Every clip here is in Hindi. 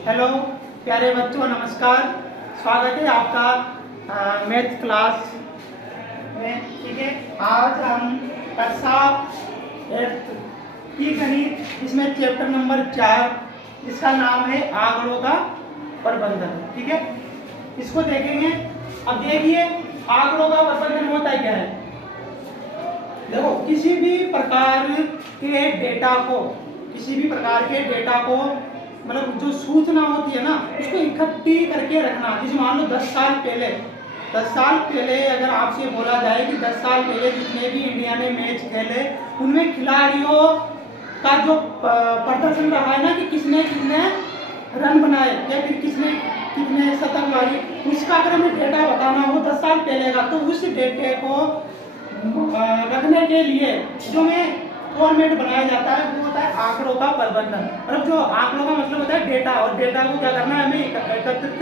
हेलो प्यारे बच्चों, नमस्कार। स्वागत है आपका मैथ क्लास में। ठीक है, आज हम कक्षा 8 की गणित, इसमें चैप्टर नंबर 4, जिसका नाम है आंकड़ों का प्रबंधन। ठीक है, इसको देखेंगे। अब देखिए, आंकड़ों का प्रबंधन होता क्या है। देखो, किसी भी प्रकार के डेटा को मतलब जो सूचना होती है ना, उसको इकट्ठी करके रखना। जैसे मान लो 10 साल पहले अगर आपसे बोला जाए कि 10 साल पहले जितने भी इंडिया ने मैच खेले, उनमें खिलाड़ियों का जो प्रदर्शन रहा है ना, कि किसने कितने रन बनाए या फिर किसने कितने शतक मारी, उसका अगर हमें डेटा बताना हो 10 साल पहले का, तो उस डेटे को रखने के लिए जो में फॉर्मेट बनाया जाता है, वो होता है आंकड़ों का प्रबंधन। मतलब जो आंकड़ों का मतलब होता है डेटा, और डेटा को क्या करना है, हमें एकत्रित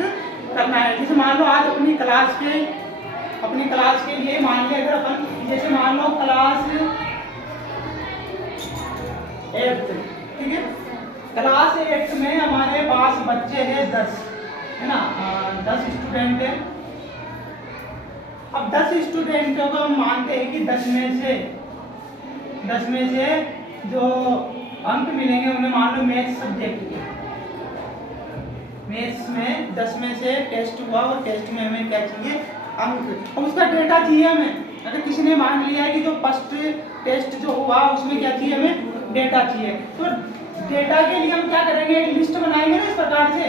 करना है। जैसे मान लो आज अपनी क्लास के लिए मान लिया, अगर अपन जैसे मान लो क्लास 8, ठीक है, क्लास 8 में हमारे पास बच्चे हैं 10, है ना, 10 स्टूडेंट है। अब 10 स्टूडेंटों को हम मानते हैं कि 10 में से जो अंक मिलेंगे उन्हें मान लो मैथ्स सब्जेक्ट के, मैथ्स में 10 में से टेस्ट हुआ और टेस्ट में हमें क्या चाहिए, अंक। अब उसका डेटा चाहिए हमें। अगर किसी ने मान लिया है कि जो फर्स्ट टेस्ट जो हुआ उसमें क्या चाहिए, हमें डेटा चाहिए, तो डेटा के लिए हम क्या करेंगे, एक लिस्ट बनाएंगे ना। इस प्रकार से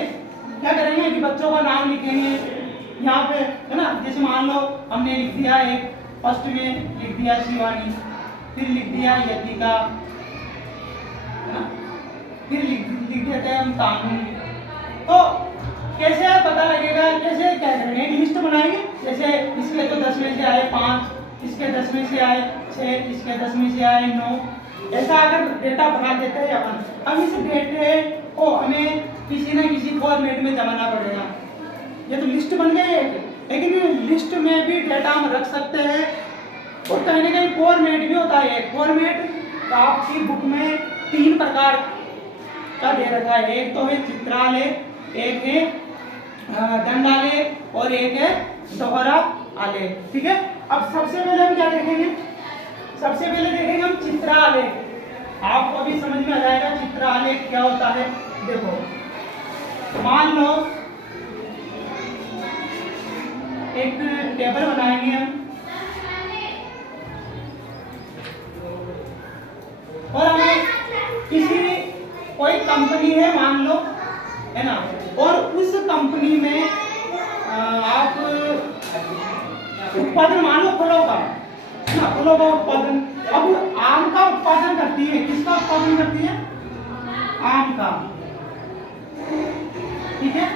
क्या करेंगे कि बच्चों का नाम लिखेंगे यहाँ पे, है ना। जैसे मान लो हमने लिख दिया, एक फर्स्ट में लिख दिया शिवानी, फिर लिख दिया यतिका, है ना, फिर लिख देते हैं हम तानू। तो कैसे पता लगेगा, कैसे क्या करेंगे, एक लिस्ट बनाएंगे। जैसे इसके तो 10 में से आए 5, इसके 10 में से आए 6, इसके 10 में से आए 9, ऐसा अगर डेटा बना देते हैं अपन। अब इस डेटे को हमें किसी न किसी फॉर्मेट में जमाना पड़ेगा। ये तो लिस्ट बन गई है, लेकिन लिस्ट में भी डेटा हम रख सकते हैं, और कहीं ना कहीं फॉर्मेट भी होता है। फॉर्मेट आपकी बुक में 3 प्रकार का दे रखा है। एक तो है चित्रालेख, एक है दंडालेख, और एक है दोहरा आलेख। ठीक है, अब सबसे पहले हम क्या देखेंगे, सबसे पहले देखेंगे हम चित्रालेख। आपको अभी समझ में आ जाएगा चित्रालेख क्या होता है। देखो, मान लो एक टेबल बनाएंगे हम, और हमें कोई कंपनी है मान लो, है ना, और उस कंपनी में आप उत्पादन मान लो फलों का, है ना, फलों का उत्पादन। अब आम का उत्पादन करती है, किसका उत्पादन करती है, आम का। ठीक है,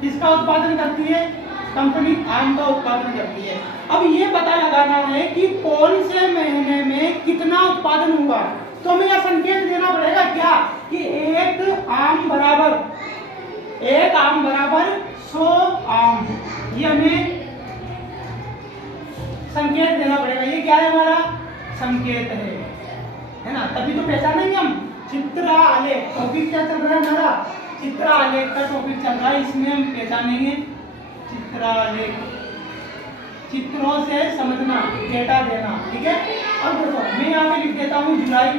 किसका उत्पादन करती है कंपनी, आम का उत्पादन करती है। अब ये पता लगाना है कि कौन से महीने में कितना उत्पादन हुआ, तो हमें यह संकेत देना पड़ेगा क्या, कि एक आम बराबर 100 आम। ये हमें संकेत देना पड़ेगा। ये क्या है, हमारा संकेत है ना, तभी तो पहचानेंगे हम। चित्रालेख टॉपिक क्या चल रहा है हमारा, चित्रालेख का टॉपिक चल रहा है, इसमें हम पहचानेंगे चित्रालेख, चित्रों से समझना, डेटा देना। ठीक है, अब देखो मैं यहाँ पे लिख देता हूँ जुलाई,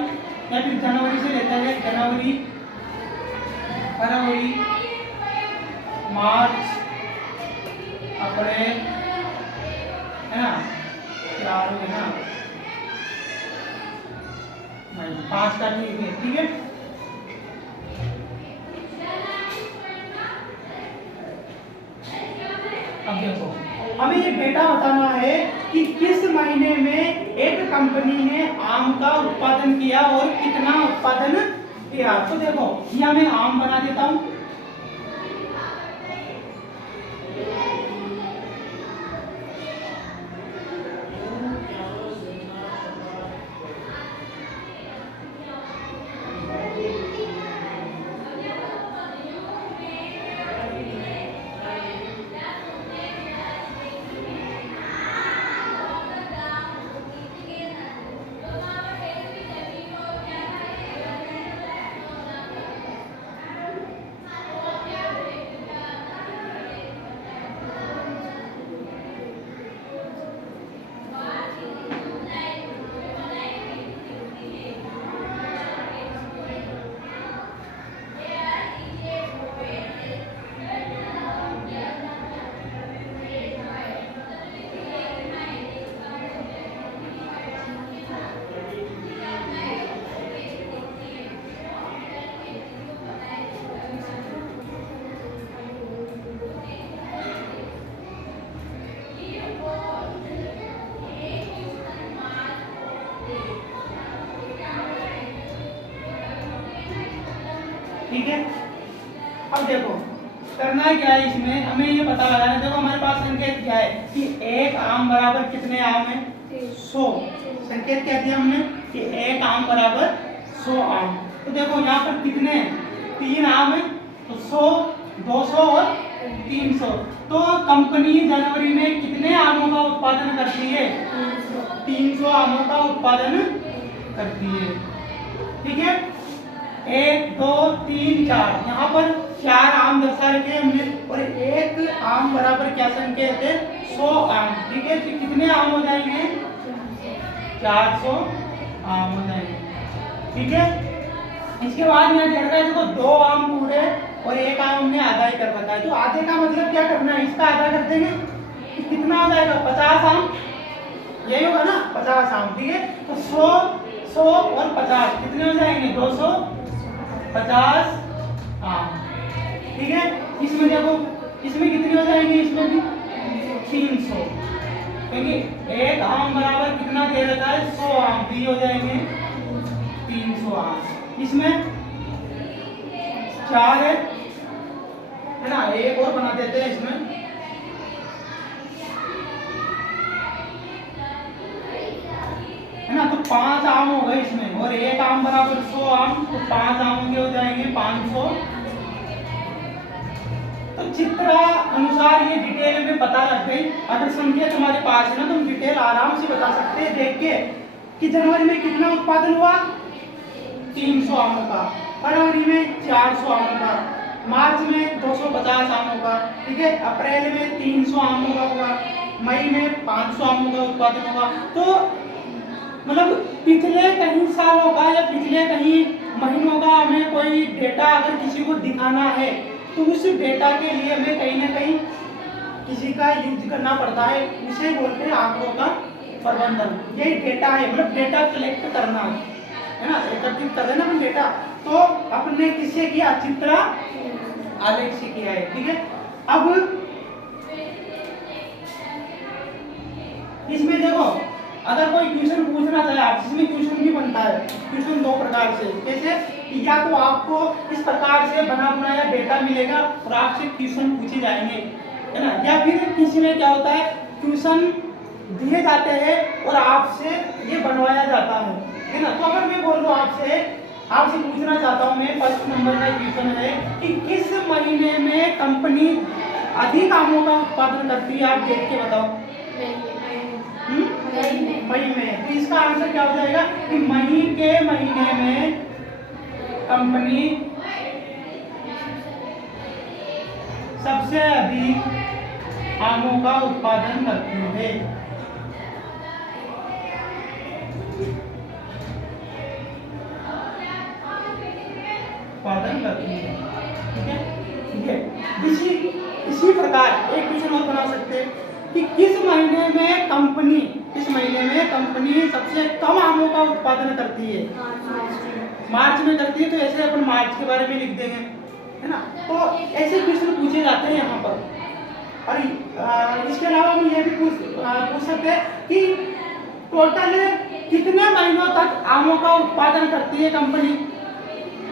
या फिर जनवरी से लेते हैं, जनवरी, फरवरी, मार्च, अप्रैल, है ना, 4 है ना, 5 का ठीक है। ठीक है, अब देखो हमें ये डेटा बताना है कि किस महीने में एक कंपनी ने आम का उत्पादन किया और कितना उत्पादन किया। तो देखो यहाँ मैं आम बना देता हूँ। ठीक है। अब देखो करना क्या है, इसमें हमें ये पता लगाना है। देखो हमारे पास संकेत क्या है कि एक आम बराबर कितने आम है, 100। संकेत क्या दिया हमने कि एक आम बराबर 100 आम। तो देखो यहाँ पर कितने 3 आम है, तो 100, 200 और 300। तो कंपनी जनवरी में कितने आमों का उत्पादन करती है, 300 आमों का उत्पादन करती है। ठीक है, 1 2 3 4, यहाँ पर 4 आम दर्शा रखे हमने और एक आम बराबर क्या संकेत है, 100 आम। ठीक है, तो कितने आम हो जाएंगे, 400 आम हो जाएंगे। ठीक है, इसके बाद यहाँ दे रखा है देखो 2 आम पूरे और एक आम हमने आधा ही कर रखा है। तो आधे का मतलब क्या करना है, इसका आधा कर देंगे तो कितना हो जाएगा, 50 आम, यही होगा ना, 50 आम। ठीक है, तो 100 और 50 कितने हो जाएंगे, 250 आम। ठीक है, इसमें देखो इसमें कितने हो जाएंगे, इसमें भी 300, क्योंकि एक आम बराबर कितना दे रखा है, 100 आम, भी हो जाएंगे 300 आम। इसमें 4 है ना, एक और बना देते हैं इसमें, है ना, तो 5 आम हो गए इसमें और एक आम बराबर 100 आम, तो 5 आम के हो जाएंगे 500। तो चित्र अनुसार ये डिटेल में पता लग गई। अगर संकेत हमारे पास है ना तो हम डिटेल आराम से बता सकते हैं देख के कि जनवरी में कितना उत्पादन हुआ, 300 आमों का, फरवरी में 400 आमों का, मार्च में 250 आमों का। ठीक है, अप्रैल में 300 आमों का होगा, मई में 500 आमों का उत्पादन होगा। तो मतलब पिछले कई सालों का या पिछले कई महीनों का हमें कोई डेटा अगर किसी को दिखाना है तो उस डेटा के लिए हमें कहीं ना कहीं किसी का यूज करना पड़ता है, उसे बोलते हैं आंकड़ों का प्रबंधन। यही डेटा है, मतलब डेटा कलेक्ट करना है ना, एकत्रित कर रहे ना हम डेटा। तो अपने किससे किया, चित्र आलेख से किया है। ठीक है, अब इसमें देखो अगर कोई क्वेश्चन पूछना चाहे आप, जिसमें क्वेश्चन भी बनता है, क्वेश्चन 2 प्रकार से, कैसे, या तो आपको इस प्रकार से बना बनाया डेटा मिलेगा और आपसे क्वेश्चन पूछे जाएंगे, है ना, या फिर किसी में क्या होता है, क्वेश्चन दिए जाते हैं और आपसे ये बनवाया जाता है ना। तो अगर मैं बोल रहा हूँ आपसे पूछना चाहता हूँ, मैं 1 नंबर का क्वेश्चन है कि किस महीने में कंपनी अधिक आमों का उत्पादन करती है, आप देख के बताओ। मई में। तो इसका आंसर क्या हो जाएगा कि मई के महीने में कंपनी सबसे अधिक आमों का उत्पादन करती है। उत्पादन करती है, ठीक है। ठीक है, इसी प्रकार एक क्वेश्चन और बना सकते हैं कि किस महीने में कंपनी सबसे कम आमों का उत्पादन करती है, मार्च में करती है। तो ऐसे अपन मार्च के बारे में लिख देंगे, है ना। तो ऐसे क्वेश्चन पूछे जाते हैं यहाँ पर। और इसके अलावा हम ये भी पूछ सकते हैं कि टोटल कितने महीनों तक आमों का उत्पादन करती है कंपनी।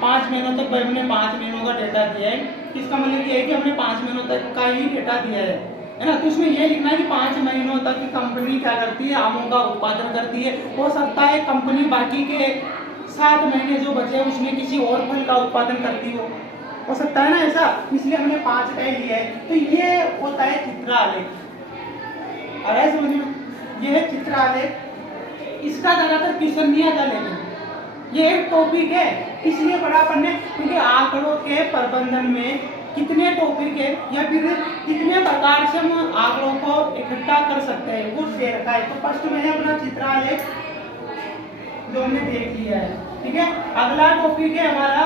5 महीनों तक हमने 5 महीनों का डेटा दिया है। इसका मतलब ये है कि हमने 5 महीनों तक का ही डेटा दिया है ना। तो उसमें ये लिखना है कि 5 महीनों तक कंपनी क्या करती है, आमों का उत्पादन करती है। हो सकता है कंपनी बाकी के 7 महीने जो बचे हैं उसमें किसी और फल का उत्पादन करती हो सकता है ना ऐसा, इसलिए हमने 5 का ही लिया है। तो ये होता है चित्र आलेख। अरे समझ में, ये है चित्र आलेख। इसका ज्यादातर क्वेश्चन नहीं आता, लेकिन ये एक टॉपिक है इसलिए पढ़ा अपन ने, क्योंकि आंकड़ों के प्रबंधन में कितने टॉपिक है या फिर कितने प्रकार से हम आंकड़ों को इकट्ठा कर सकते हैं वो दे रखा है। तो फर्स्ट में है अपना चित्र आलेख जो हमने देख लिया है, ठीक है। अगला टॉपिक है हमारा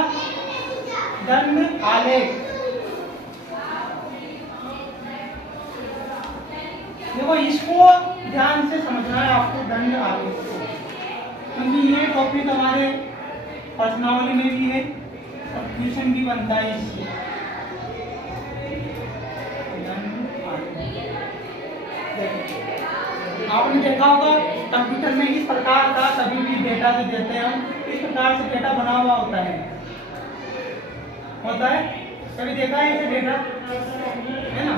दंड आलेख। देखो इसको ध्यान से समझना है आपको, दंड आलेख को, क्योंकि ये टॉपिक हमारे प्रश्नावली में भी है और ट्यूशन भी बनता है इससे। आपने देखा होगा कंप्यूटर में इस प्रकार का कभी भी डेटा जो देते हैं हम, इस प्रकार से डेटा बना हुआ होता है। होता है, कभी देखा है इसे डेटा, है ना?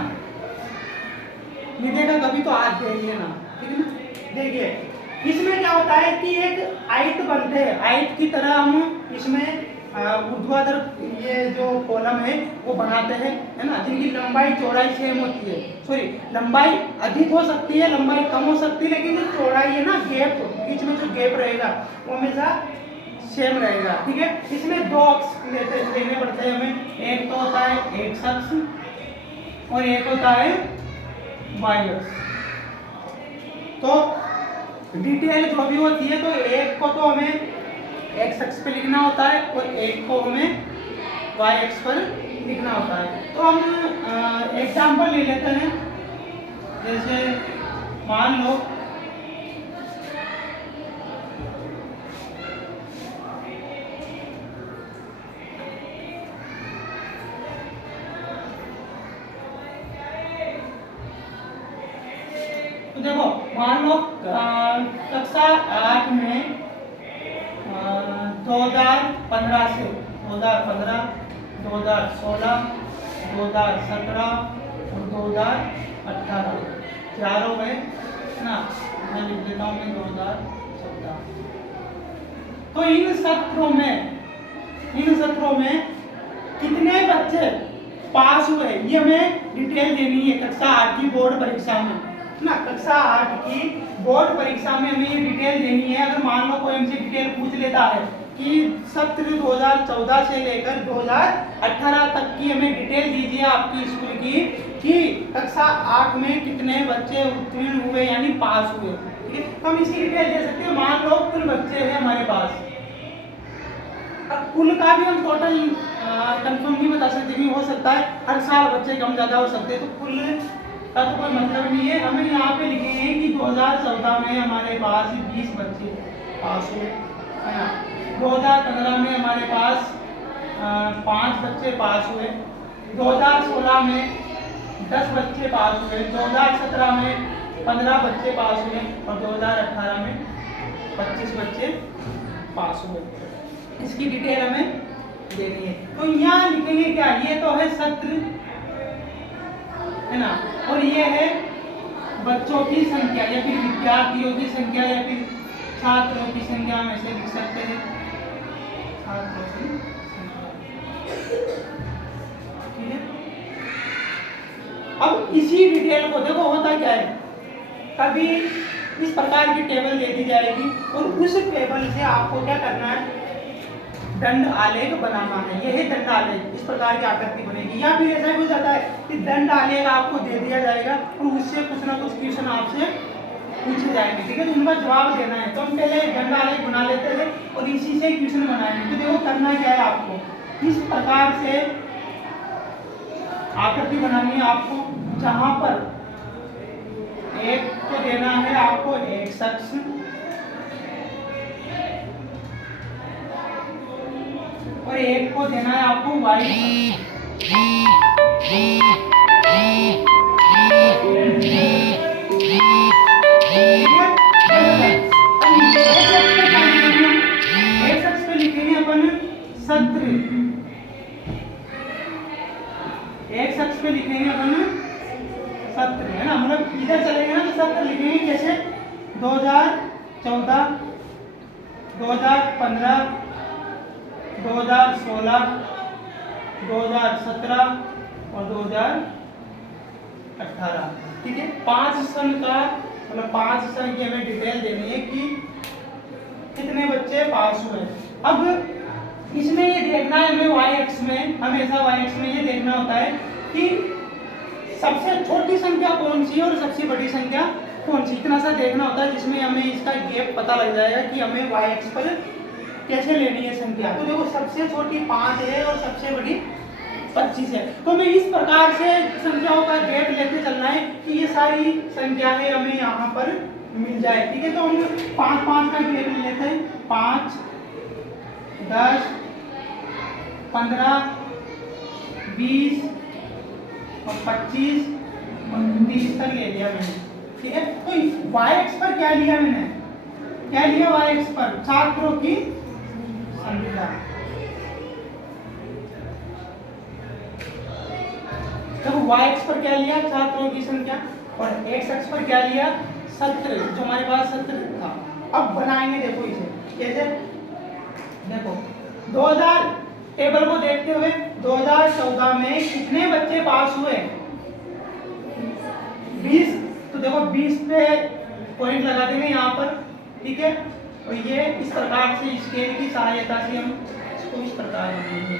नहीं देखा कभी तो आज देख लेना, ठीक है ना? देखिए इसमें क्या होता है कि एक आयत बनते हैं, आयत की तरह हम इसमें ऊर्ध्वाधर ये जो कॉलम है वो बनाते हैं, है ना, जिनकी लंबाई चौड़ाई सेम होती है, सॉरी लंबाई अधिक हो सकती है, लंबाई कम हो सकती है, लेकिन जो चौड़ाई है ना, गैप बीच में जो गैप रहेगा वो हमेशा सेम रहेगा, ठीक है। इसमें दो अक्ष लेने पड़ते हैं हमें, एक तो होता है एक्स अक्ष और एक होता है वाई अक्ष। तो डिटेल जो भी होती है तो एक को तो हमें एक्स अक्ष पे लिखना होता है और एक को हमें वाई अक्ष पर लिखना होता है। तो हम एग्जाम्पल ले लेते हैं, जैसे मान लो तो देखो मान लो कक्षा 8 में 2015 से 2015, 2016, 2017 और 2018 चारों में ना, मैं लिख देता हूँ मैं 2014। तो इन सत्रों में कितने बच्चे पास हुए ये हमें डिटेल देनी है कक्षा 8 की बोर्ड परीक्षा में ना। कक्षा 8 की बोर्ड परीक्षा में हमें ये डिटेल देनी है। अगर मान लो कोई हमसे डिटेल पूछ लेता है कि सत्र 2014 से लेकर 2018 तक की हमें डिटेल दीजिए आपकी स्कूल की कि कक्षा 8 में कितने बच्चे उत्तीर्ण हुए यानी पास हुए, ठीक है, तो हम इसकी डिटेल दे सकते हैं। मान लो कुल बच्चे हैं हमारे पास, अब कुल का भी हम टोटल कंफर्म नहीं बता सकते, नहीं हो सकता है हर साल बच्चे कम ज़्यादा हो सकते हैं, तो कुल का तो कोई मतलब नहीं है। हमें यहाँ पे लिखे हैं कि 2014 में हमारे पास 20 बच्चे पास हुए, है ना। 2015 में हमारे पास 5 बच्चे पास हुए, 2016 में 10 बच्चे पास हुए, 2017 में 15 बच्चे पास हुए और 2018 में 25 बच्चे पास हुए। इसकी डिटेल हमें देनी है। तो यहाँ लिखेंगे क्या, ये तो है सत्र, है ना, और ये है बच्चों की संख्या या फिर विद्यार्थियों की संख्या या फिर छात्रों की संख्या में से लिख सकते हैं छात्रों की संख्या, ठीक है। अब इसी डिटेल को देखो होता क्या है, कभी इस प्रकार की टेबल दे दी जाएगी और उस टेबल से आपको क्या करना है, दंड आलेख बनाना है। यह है दंड आलेख, इस प्रकार की आकृति बनेगी। या फिर ऐसा भी हो जाता है कि दंड आलेख आपको दे दिया जाएगा और उससे कुछ ना कुछ क्वेश्चन आपसे पूछे जाएंगे, ठीक है, तो उनका जवाब देना है। तो हम पहले दंड आलेख बना लेते थे और इसी से क्वेश्चन बनाएंगे। तो देखो करना क्या है, आपको इस प्रकार से आकृति बनानी है आपको, जहां पर एक को देना है आपको एक्स अक्ष और एक को देना है आपको वाई अक्ष। एक्स अक्ष पे लिखेंगे अपन सत्र, एक्स अक्ष पे लिखेंगे अपन सत्र, है ना, मतलब इधर चलेंगे ना तो सत्र लिखेंगे कैसे, 2014, 2015, 2016, 2017 और 2018, ठीक है। 5 सन का मतलब 5 सन की हमें डिटेल देनी है कि कितने बच्चे पास हुए। अब इसमें ये देखना है हमें वाई एक्स में, हमेशा वाई एक्स में ये देखना होता है कि सबसे छोटी संख्या कौन सी है और सबसे बड़ी संख्या कौन सी, इतना सा देखना होता है, जिसमें हमें इसका गैप पता लग जाएगा कि हमें वाई एक्स पर कैसे लेनी है संख्या। तो देखो सबसे छोटी 5 है और सबसे बड़ी 25 है, तो हमें इस प्रकार से संख्याओं का गैप लेते चलना है कि ये सारी संख्याएं हमें यहाँ पर मिल जाए, ठीक है। तो हम 5-5 का गैप लेते हैं, 5, 10, 15, 20 और 25 और 30 तक ले लिया मैंने, ठीक है। तो वाई एक्स पर क्या लिया मैंने, क्या लिया वाई एक्स पर, छात्रों की संख्या, वाई एक्स पर क्या लिया, छात्रों की संख्या, और एक्स एक्स पर क्या लिया, सत्र, जो हमारे पास सत्र था। अब बनाएंगे, देखो इसे कैसे, देखो 2000 टेबल को देखते हुए 2014 में कितने बच्चे पास हुए, 20। तो देखो 20 पे पॉइंट लगा देंगे यहाँ पर, ठीक है। और ये इस प्रकार से स्केल की सहायता से हम इसको इस प्रकार बनाएंगे।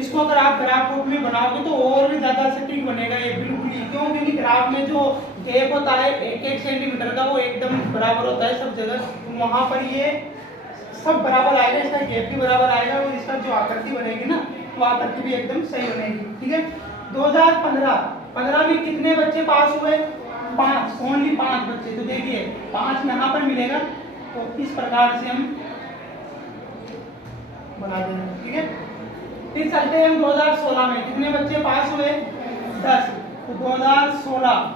इसको अगर आप ग्राफ रूप में बनाओगे तो और भी ज्यादा सटीक बनेगा ये, बिल्कुल ही। क्यों, क्योंकि ग्राफ में जो गैप होता है 1-1 सेंटीमीटर का, वो एकदम बराबर होता है सब जगह। वहां पर ये सब बराबर आएगा, इसका गैप भी बराबर आएगा, और इसका जो आकृति बनेगी ना, वो आकृति भी एकदम सही बनेगी, ठीक है। 2015 में कितने बच्चे पास हुए, 5, ओनली 5 बच्चे। तो देखिए 5 यहाँ पर मिलेगा, तो इस प्रकार से हम बना देंगे, ठीक है। फिर चलते हैं हम 2016 में कितने बच्चे पास हुए, 10। तो 2016,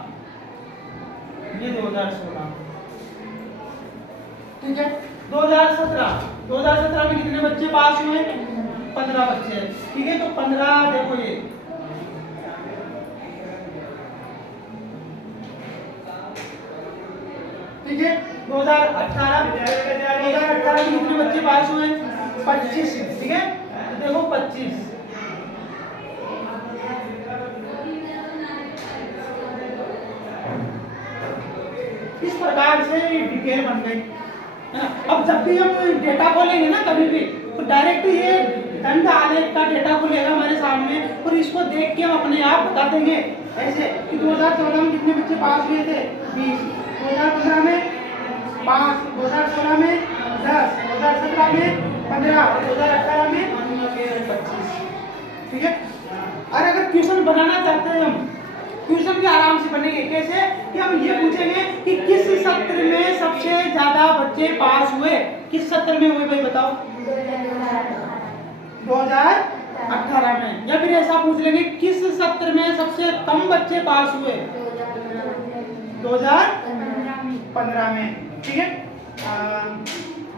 ये 2016, ठीक है। 2017 में कितने बच्चे पास हुए, 15 बच्चे, ठीक है। तो 15, देखो ये ठीक है। 2018 में कितने बच्चे पास हुए, 25, ठीक है। तो देखो 25, इस प्रकार से डिटेल बन गई है ना। अब जब भी हम डेटा खोलेंगे ना कभी भी, तो डायरेक्ट ये दंड आलेख का डेटा खुलेगा हमारे सामने, और इसको देख के हम अपने आप बता देंगे ऐसे कि 2014 में कितने बच्चे पास हुए थे, 20, 2015 में 5, 2016 में 10, 2017 में 15, और 2018 में 25, ठीक है। और अगर क्वेश्चन बनाना चाहते हैं हम, क्वेश्चन भी आराम से बनेंगे, कैसे कि हम ये पूछेंगे कि किस सत्र में सबसे ज्यादा बच्चे पास हुए, किस सत्र में हुए भाई बताओ, 2018 में। या फिर ऐसा पूछ लेंगे किस सत्र में सबसे कम बच्चे पास हुए, 2015 में, ठीक है।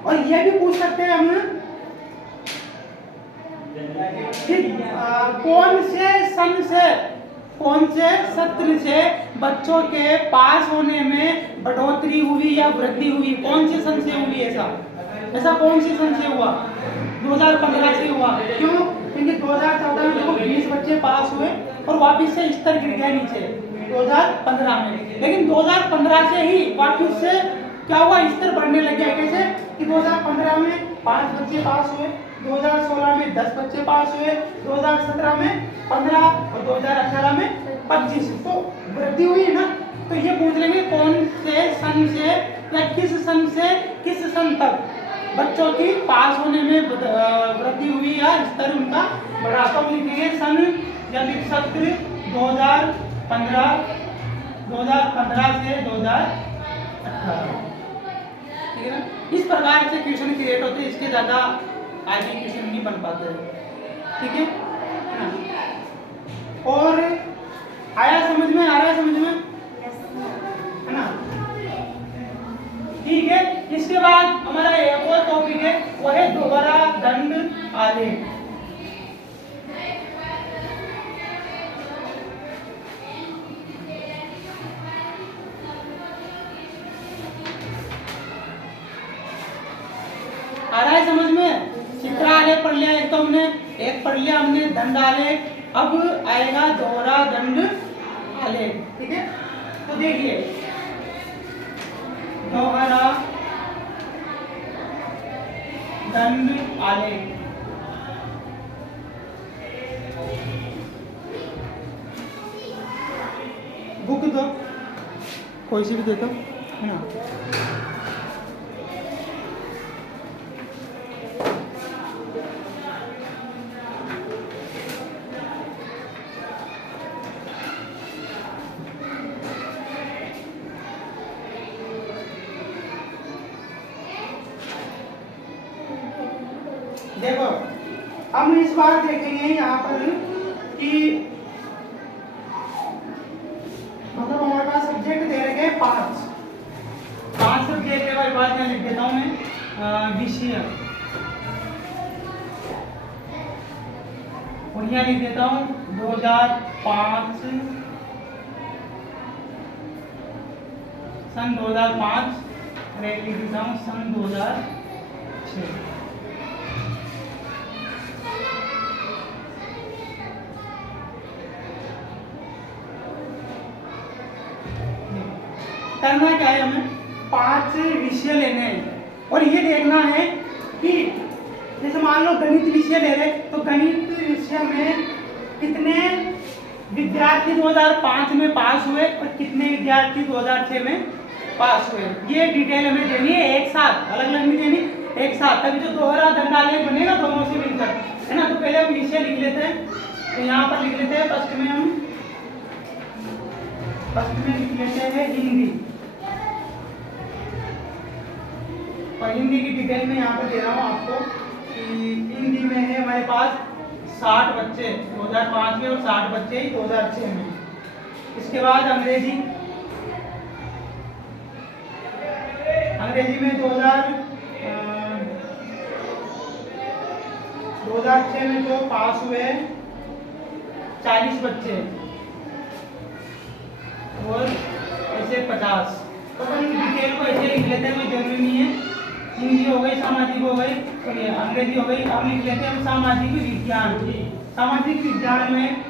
और ये भी पूछ सकते हैं हम कौन से सत्र से बच्चों के पास होने में बढ़ोतरी हुई या वृद्धि हुई, कौन से सन से हुई, ऐसा कौन से सन से हुआ, 2015 से हुआ। क्यों, क्योंकि 2014 में देखो 20 बच्चे पास हुए और वापिस से स्तर गिर गया नीचे 2015 में, लेकिन 2015 से ही वापिस से क्या हुआ, स्तर बढ़ने लग गया। कैसे कि 2015 में 5 बच्चे पास हुए, 2016 में 10 बच्चे पास हुए, 2017 में 15 और 2018 में 25, तो वृद्धि हुई ना। तो ये पूछ लेंगे कौन से सन से या किस सन से किस सन तक बच्चों की पास होने में वृद्धि हुई या स्तर उनका बढ़ा। तो हम लिखेंगे सन या फिर सत्र 2015 से 2018, ठीक है ना। इस प्रकार से क्वेश्चन क्रिएट होते हैं, इसके ज्यादा आगे क्वेश्चन नहीं बन पाते हैं, ठीक है ना। और आया समझ में, आ रहा है समझ में, है ना, ठीक है। इसके बाद हमारा एक और टॉपिक है, वो है दोहरा दंड आलेख। आ रहा है समझ में, चित्र आलेख पढ़ लिया एक, तो हमने एक पढ़ लिया हमने दंड आलेख, अब आएगा दोहरा दंड आलेख, ठीक है। तो देखिए दोहरा दंड आलेख, बुक दो कोई सी भी दे दो, है ना। देखो हम इस बार देखेंगे यहाँ पर कि मतलब हमारे पास सब्जेक्ट दे रखे हैं 5 सब्जेक्ट है हमारे पास। मैं लिख देता हूँ मैं विषय और यहाँ लिख देता हूँ 2005 सन 2005 और एक लिख देता हूँ सन 2006। करना क्या है, हमें 5 विषय लेने हैं और ये देखना है कि जैसे मान लो गणित विषय ले रहे तो गणित विषय में कितने विद्यार्थी 2005 में पास हुए और कितने विद्यार्थी 2006 में पास हुए, ये डिटेल हमें देनी है एक साथ, अलग अलग नहीं देनी, एक साथ, तभी जो दोहरा दंडालेख बनेगा दोनों से मिलकर, है ना। तो पहले हम विषय लिख लेते हैं, तो यहाँ पर लिख लेते हैं फर्स्ट में लिख लेते हैं हिंदी, और हिंदी की डिटेल में यहाँ पर दे रहा हूँ आपको कि हिंदी में है हमारे पास 60 बच्चे 2005 में और 60 बच्चे 2006 में। इसके बाद अंग्रेजी में 2006 में जो पास हुए 40 बच्चे और ऐसे 50, तो हम डिटेल को ऐसे लिख लेते हैं, कोई जरूरी नहीं है। हिंदी हो गई, सामाजिक हो गई, तो ये अंग्रेजी हो गई, अब लिख लेते हैं सामाजिक विज्ञान। सामाजिक विज्ञान में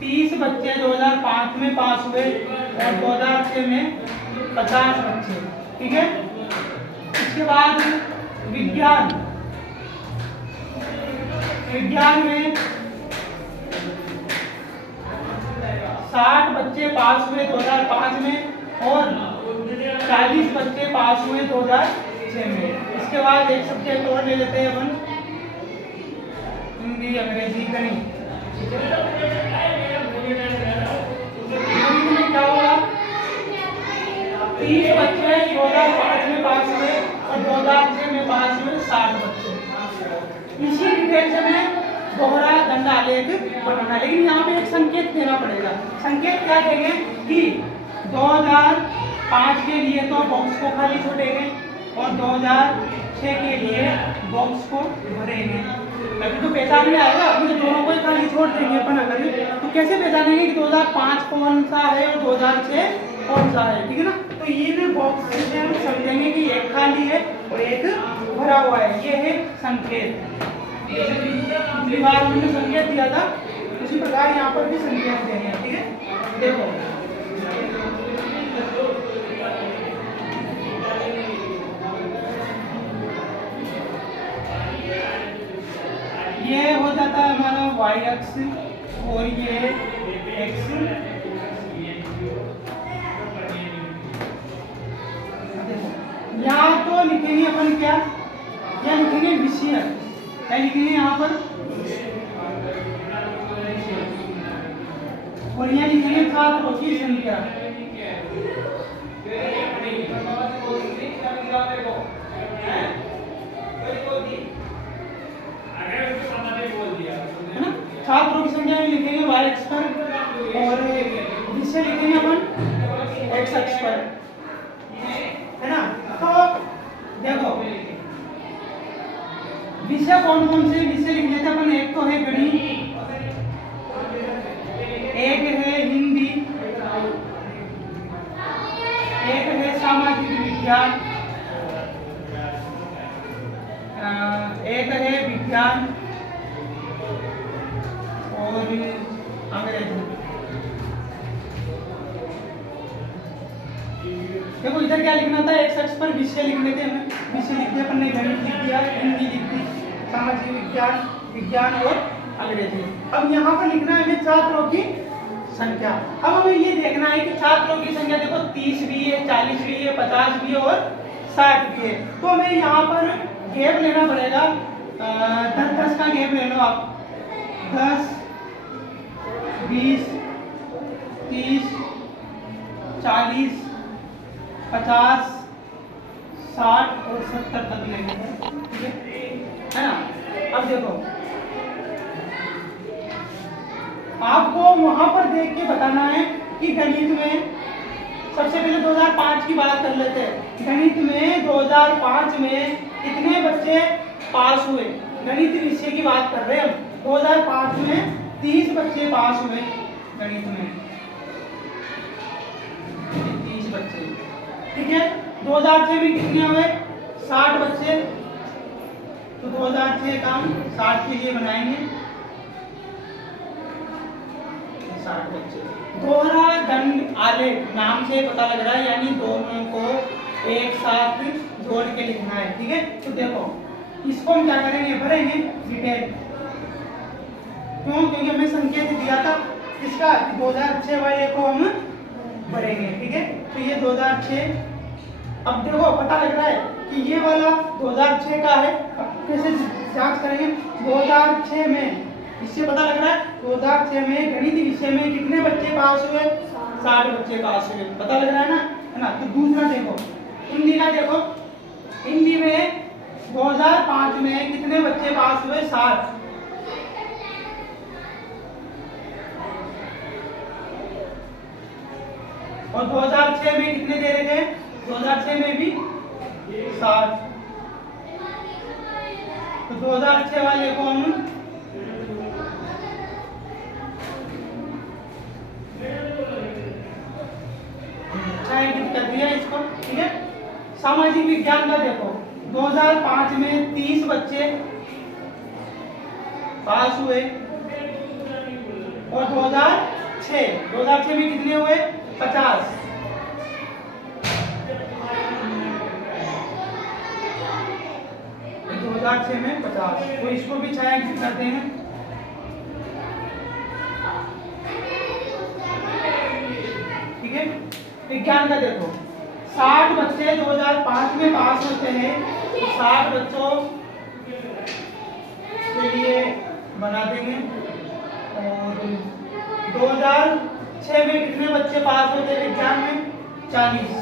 30 बच्चे 2005 में पास हुए और 2006 में 50 बच्चे, ठीक है। इसके बाद विज्ञान में 60 बच्चे पास हुए 2005 में और 40 बच्चे पास हुए 2006 में। इसके बाद एक सब्जेक्ट और ले लेते हैं अपन, हिंदी, अंग्रेजी, गणित। गणित में क्या होगा, 30 बच्चे 2005 में पास हुए और 2006 में पास हुए 60 बच्चे। इसी डिटेल से मैं दोहरा दंडालेख बनाना, लेकिन यहाँ पे एक संकेत देना पड़ेगा। संकेत क्या देंगे कि 2005 के लिए तो बॉक्स को खाली छोड़ेंगे और 2006 के लिए बॉक्स को भरेंगे, तभी तो पहचान में आएगा। अभी दोनों को ही खाली छोड़ देंगे अपन, अगर तो कैसे पहचानेंगे कि 2005 कौन सा है और 2006 कौन सा है, ठीक है ना। तो ये बॉक्स से हम समझेंगे कि एक खाली है और एक भरा हुआ है, ये है संकेत। पिछली बार हमने संकेत दिया था, उसी प्रकार यहाँ पर भी संकेत देंगे, ठीक है। देखो ये हो जाता है हमारा y अक्ष और ये x। यहाँ तो लिखेंगे अपन क्या, या लिखेंगे विषय, क्या लिखेंगे यहाँ पर, और यहाँ लिखेंगे छात्रों की संख्या। है ना, छात्रों की संख्या में लिखेंगे y अक्ष पर और विषय लिखेंगे अपन x अक्ष पर, है ना। तो देखो विषय कौन कौन से विषय लिख लेते हैं अपन, एक तो है गणित, एक है हिंदी, एक है सामाजिक विज्ञान, एक है विज्ञान और अंग्रेजी। देखो इधर क्या लिखना था, एक अक्ष पर विषय लिख लेते हैं, विषय लिख दिया अपन ने, गणित लिख दिया, हिंदी लिख दी, सामाजिक विज्ञान, विज्ञान और अंग्रेजी। अब यहाँ पर लिखना है हमें छात्रों की संख्या। अब हमें ये देखना है कि छात्रों की संख्या देखो 30 भी है, 40 भी है, 50 भी है और 60 भी है। तो हमें यहाँ पर गैप लेना पड़ेगा, 10-10 का गैप ले लो आप, 10, 20, 30, 40, 50, 60 और 70 तक लेंगे, है ना। अब देखो आपको वहां पर देख के बताना है कि गणित में सबसे पहले 2005 की बात कर लेते हैं। गणित में 2005 में कितने बच्चे पास हुए, गणित विषय की बात कर रहे हैं हम। 2005 में 30 बच्चे पास हुए गणित में, 30 बच्चे, ठीक है। 2006 में कितने हुए? 60 बच्चे। तो 2006 का हम 60 के लिए बनाएंगे, 60 बच्चे। दोहरा दंड आलेख नाम से पता लग रहा है, यानी दोनों को एक साथ जोड़ के लिखना है, ठीक है। तो देखो इसको हम क्या करेंगे, भरेंगे डिटेल। क्यों? क्योंकि हमें संकेत दिया था इसका 2006 वाले को हम भरेंगे, ठीक है। तो ये 2006, अब देखो पता लग रहा है कि ये वाला 2006 का है। अब कैसे जांच करेंगे? 2006 में इससे पता लग रहा है 2006 में गणित विषय में कितने बच्चे पास हुए? 60 बच्चे पास हुए, पता लग रहा है ना। तो दूसरा देखो, हिंदी का देखो, हिंदी में 2005 में कितने बच्चे पास हुए? 60। और 2006 में कितने दे रहे थे? 2006 में भी 60। तो 2006 वाले को हम कर दिया इसको, ठीक है। सामाजिक विज्ञान का देखो, 2005 में 30 बच्चे पास हुए और 2006 में कितने हुए? 50। तो 2006 में 50, तो इसको भी छायांकित करते हैं। ठीक है। विज्ञान का देखो, 60 बच्चे 2005 में पास होते हैं, तो 60 बच्चों के लिए बना देंगे। और 2006 में कितने बच्चे पास होते हैं विज्ञान में? 40।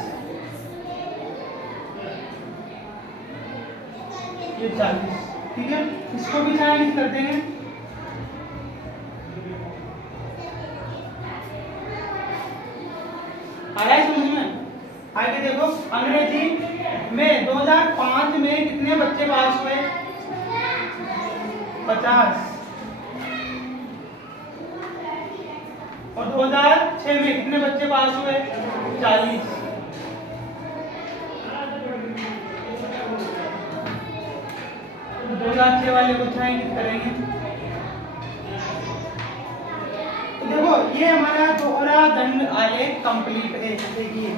ये 40, ठीक है। इसको भी चयनित कर देंगे। आ रहा है समझ में? आगे देखो, अंग्रेजी में 2005 में कितने बच्चे पास हुए? 50। और 2006 में कितने बच्चे पास हुए? 40। तो 2006 वाले को छायांकित करेंगे। तो देखो ये हमारा दोहरा दंड आलेख कंप्लीट है। देखिए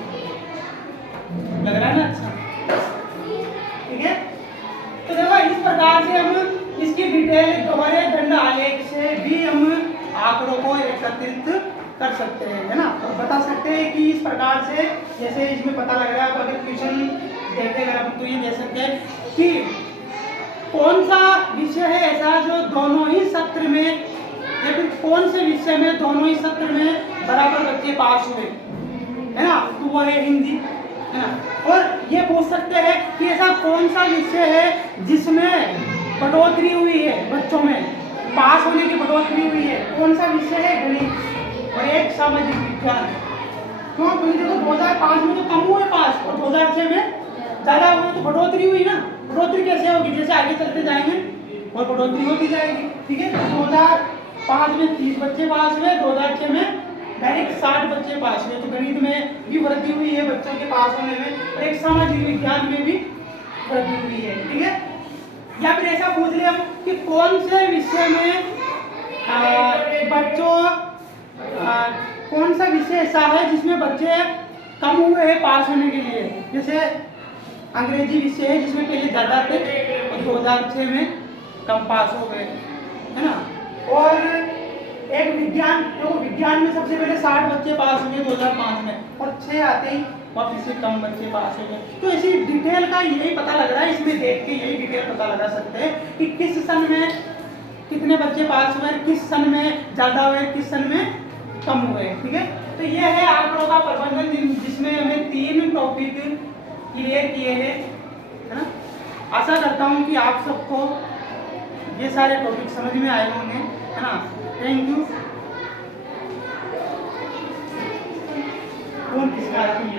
लग रहा है ना अच्छा, ठीक है। तो देखो इस प्रकार से हम इसकी डिटेल दोहरे दंड आलेख से भी हम आंकड़ों को एकत्रित कर सकते हैं, है ना। और बता सकते हैं कि इस प्रकार से, जैसे इसमें पता लग रहा है, अगर क्वेश्चन देते अगर हम तो ये दे सकते हैं कि कौन सा विषय है ऐसा जो दोनों ही सत्र में, या फिर कौन से विषय में दोनों ही सत्र में बराबर बच्चे पास हुए, है ना। तो वो है हिंदी, है ना। और ये पूछ सकते हैं कि ऐसा कौन सा विषय है जिसमें बढ़ोतरी हुई है, बच्चों में पास होने की बढ़ोतरी हुई है, कौन सा विषय है? गणित। और एक सामाजिक विज्ञान। क्यों? क्योंकि देखो 2005 में तो कम हुए पास और 2006 में ज्यादा हुए, तो बढ़ोतरी हुई ना। बढ़ोतरी कैसे होगी? जैसे आगे चलते जाएंगे और बढ़ोतरी होती जाएगी, ठीक है। 2005 में 30 बच्चे पास हुए, 2006 में डायरेक्ट 60 बच्चे पास हुए। तो गणित में भी वृद्धि हुई है बच्चों के पास होने में, और एक सामाजिक विज्ञान में भी वृद्धि हुई है, ठीक है। या फिर ऐसा पूछ ले हम कि कौन से विषय में बच्चों कौन सा विषय ऐसा है जिसमें बच्चे कम हुए हैं पास होने के लिए। जैसे अंग्रेजी विषय है जिसमें पहले ज़्यादा थे और 2006 में कम पास हो गए, है ना। और एक विज्ञान, तो विज्ञान में सबसे पहले 60 बच्चे पास हुए 2005 में, और 6 आते ही वापिस से कम बच्चे पास हो गए। तो इसी डिटेल का यही पता लग रहा है, इसमें देख के यही डिटेल पता लगा सकते हैं कि किस सन में कितने बच्चे पास हुए, किस सन में ज़्यादा हुए, किस सन में कम हुए, ठीक है। तो ये है आंकड़ों का प्रबंधन, जिसमें हमें 3 टॉपिक क्लियर किए हैं, है ना। आशा करता हूँ कि आप सबको ये सारे टॉपिक समझ में आए होंगे, है ना। Thank you. कौन किस बात की